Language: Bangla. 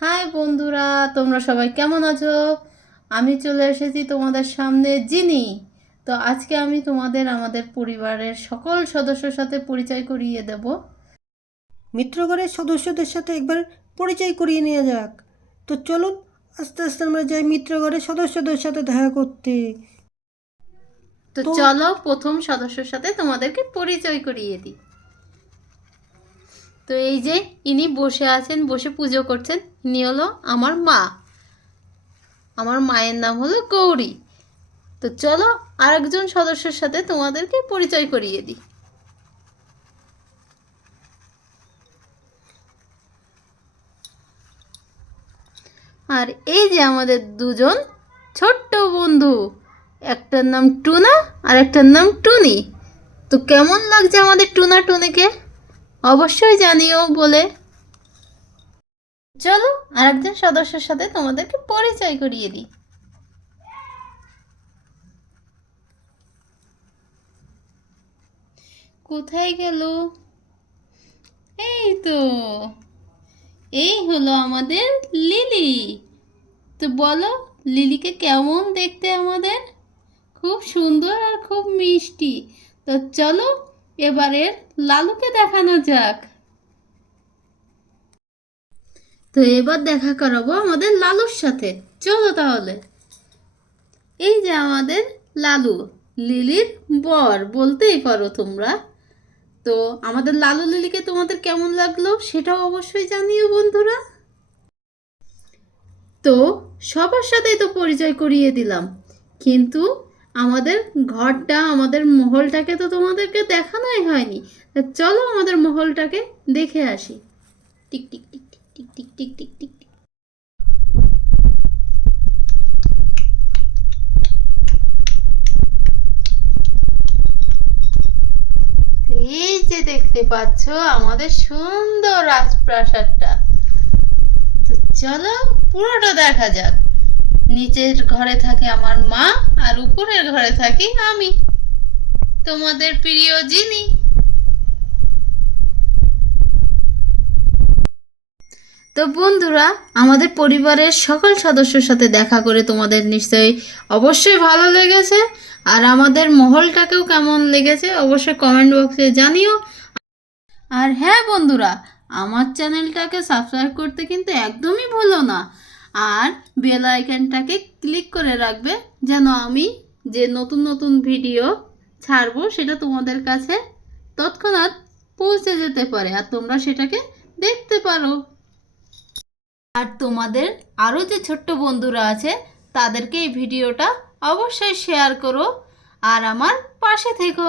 হাই বন্ধুরা, তোমরা সবাই কেমন আছো? আমি চলে এসেছি তোমাদের সামনে জিনি। তো আজকে আমি তোমাদের আমাদের পরিবারের সকল সদস্যর সাথে পরিচয় করিয়ে দেব। মিত্রগণের সদস্যদের সাথে একবার পরিচয় করিয়ে নেওয়া যাক। তো চলুন আস্তে আস্তে আমরা যাই মিত্রগণের সদস্যদের সাথে দেখা করতে। তো তো চলো প্রথম সদস্যর সাথে তোমাদেরকে পরিচয় করিয়ে দিই। তো এই যে ইনি বসে আছেন, বসে পুজো করছেন, ইনি হলো আমার মা। আমার মায়ের নাম হলো গৌরী। তো চলো আরেকজন সদস্যের সাথে তোমাদেরকে পরিচয় করিয়ে দিই। আর এই যে আমাদের দুজন ছোট্ট বন্ধু, একটার নাম টুনা আর একটার নাম টুনি। তো কেমন লাগছে আমাদের টুনা টুনিকে অবশ্যই জানিও বলে। চলো আরেকজন সদস্যের সাথে তোমাদেরকে পরিচয় করিয়ে দিই। কোথায় গেল? এই তো, এই হলো আমাদের লিলি। তো বলো, লিলিকে কেমন দেখতে আমাদের? খুব সুন্দর আর খুব মিষ্টি। তো চলো এবারের লালুকে দেখানো যাক। তো এবার দেখা করাবো আমাদের লালুর সাথে। চলো তাহলে। এই যে আমাদের লালু, লিলির বর বলতেই পারো তোমরা। তো আমাদের লালু লিলিকে তোমাদের কেমন লাগলো সেটাও অবশ্যই জানিও বন্ধুরা। তো সবার সাথেই তো পরিচয় করিয়ে দিলাম, কিন্তু আমাদের ঘরটা, আমাদের মহলটাকে তো তোমাদেরকে দেখানোই হয়নি। তা চলো আমাদের মহলটাকে দেখে আসি। Tick tick tick tick tick tick tick tick tick tick. এই যে দেখতে পাচ্ছ আমাদের সুন্দর রাজপ্রাসাদটা। তো চলো পুরোটা দেখা যাক। নিচের ঘরে থাকে আমার মা, আর উপরের ঘরে থাকি আমি, তোমাদের প্রিয় জিনি। তো বন্ধুরা, আমাদের পরিবারের সকল সদস্যর সাথে দেখা করে তোমাদের নিশ্চয়ই অবশ্যই ভালো লেগেছে। আর আমাদের মহলটাকেও কেমন লেগেছে অবশ্যই কমেন্ট বক্সে জানিও। আর হ্যাঁ বন্ধুরা, আমার চ্যানেলটাকে সাবস্ক্রাইব করতে কিন্তু একদমই ভুলো না। আর বেল আইকনটাকে ক্লিক করে রাখবে, যেন আমি যে নতুন নতুন ভিডিও ছাড়বো সেটা তোমাদের কাছে তৎক্ষণাৎ পৌঁছে যেতে পারে, আর তোমরা সেটাকে দেখতে পারো। আর তোমাদের আরও যে ছোট্ট বন্ধুরা আছে তাদেরকে এই ভিডিওটা অবশ্যই শেয়ার করো, আর আমার পাশে থেকো।